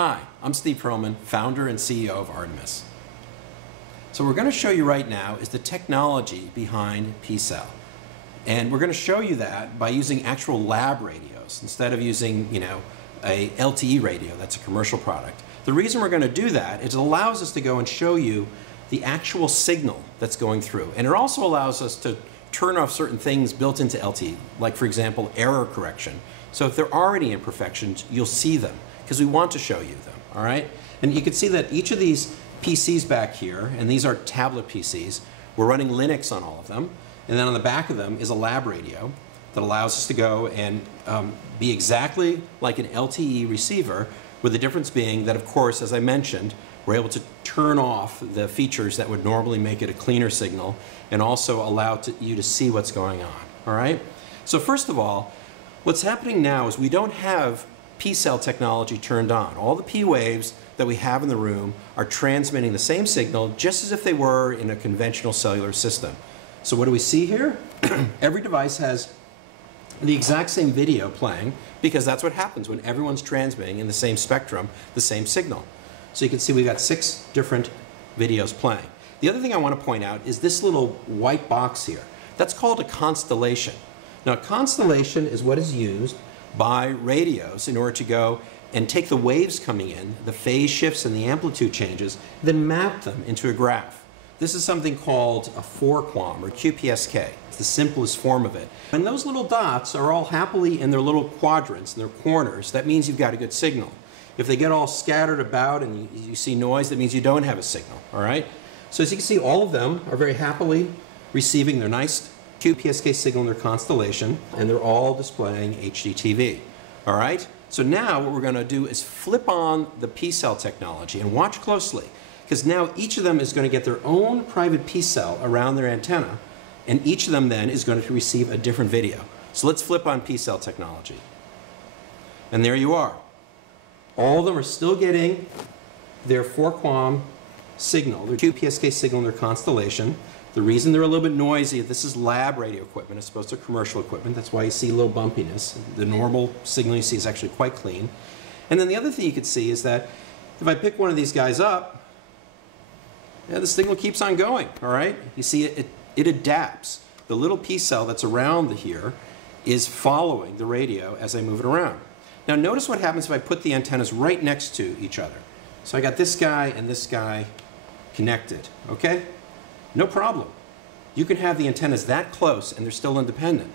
Hi, I'm Steve Perlman, founder and CEO of Artemis. So what we're going to show you right now is the technology behind pcell. And we're going to show you that by using actual lab radios instead of using, a LTE radio that's a commercial product. The reason we're going to do that is it allows us to go and show you the actual signal that's going through. And it also allows us to turn off certain things built into LTE, like for example, error correction. So if there are any imperfections, you'll see them because we want to show you them, all right? And you can see that each of these PCs back here, and these are tablet PCs, we're running Linux on all of them, and then on the back of them is a lab radio that allows us to go and be exactly like an LTE receiver, with the difference being that, of course, as I mentioned, we're able to turn off the features that would normally make it a cleaner signal and also allow you to see what's going on, all right? So first of all, what's happening now is we don't have pcell technology turned on. All the P waves that we have in the room are transmitting the same signal just as if they were in a conventional cellular system. So what do we see here? Every device has the exact same video playing because that's what happens when everyone's transmitting in the same spectrum, the same signal. So you can see we've got 6 different videos playing. The other thing I want to point out is this little white box here. That's called a constellation. Now, a constellation is what is used by radios in order to go and take the waves coming in, the phase shifts and the amplitude changes, then map them into a graph. This is something called a 4-QAM or QPSK. It's the simplest form of it. And those little dots are all happily in their little quadrants, in their corners. That means you've got a good signal. If they get all scattered about and you see noise, that means you don't have a signal, all right? So as you can see, all of them are very happily receiving their nice QPSK signal in their constellation, and they're all displaying HDTV, all right? So now what we're going to do is flip on the pcell technology and watch closely, because now each of them is going to get their own private pcell around their antenna, and each of them then is going to receive a different video. So let's flip on pcell technology. And there you are. All of them are still getting their 4-QAM signal, their QPSK signal in their constellation. The reason they're a little bit noisy, this is lab radio equipment as opposed to commercial equipment. That's why you see a little bumpiness. The normal signal you see is actually quite clean. And then the other thing you can see is that if I pick one of these guys up, the signal keeps on going, all right? You see it adapts. The little pcell that's around here is following the radio as I move it around. Now notice what happens if I put the antennas right next to each other. So I got this guy and this guy connected, okay? No problem. You can have the antennas that close and they're still independent.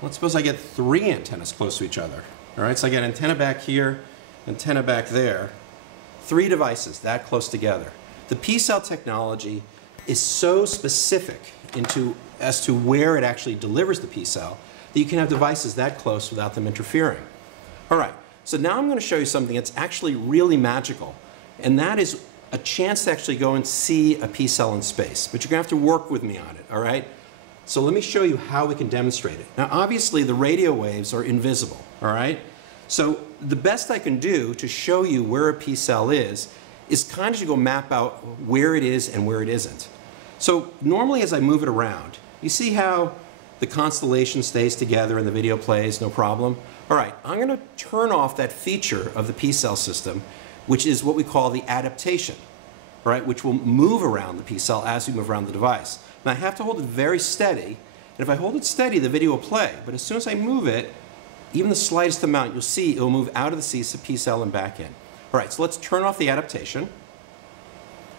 Let's suppose I get 3 antennas close to each other. All right, so I got antenna back here, antenna back there. 3 devices that close together. The pcell technology is so specific as to where it actually delivers the pcell that you can have devices that close without them interfering. All right, so now I'm going to show you something that's actually really magical, and that is a chance to actually go and see a pcell in space. But you're going to have to work with me on it, all right? So let me show you how we can demonstrate it. Now, obviously, the radio waves are invisible, all right? So the best I can do to show you where a pcell is kind of to go map out where it is and where it isn't. So normally as I move it around, you see how the constellation stays together and the video plays, no problem? All right, I'm going to turn off that feature of the pcell system, which is what we call the adaptation, right, which will move around the pcell as we move around the device. Now I have to hold it very steady, and if I hold it steady, the video will play. But as soon as I move it, even the slightest amount, you'll see it will move out of the pcell and back in. All right, so let's turn off the adaptation.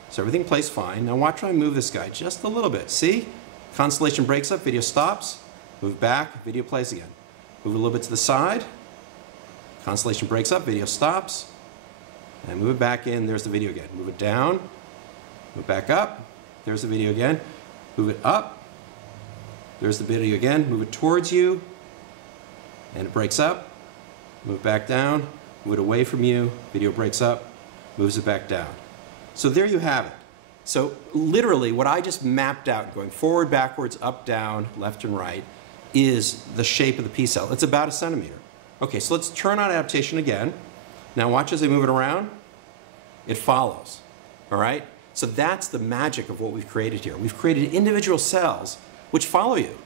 So everything plays fine. Now watch when I move this guy just a little bit. See? Constellation breaks up, video stops, move back, video plays again. Move a little bit to the side, constellation breaks up, video stops, and move it back in, there's the video again. Move it down, move it back up, there's the video again. Move it up, there's the video again. Move it towards you, and it breaks up. Move it back down, move it away from you, video breaks up, moves it back down. So there you have it. So literally what I just mapped out, going forward, backwards, up, down, left and right, is the shape of the pcell. It's about 1 centimeter. Okay, so let's turn on adaptation again. Now watch as I move it around. It follows, all right? So that's the magic of what we've created here. We've created individual cells which follow you.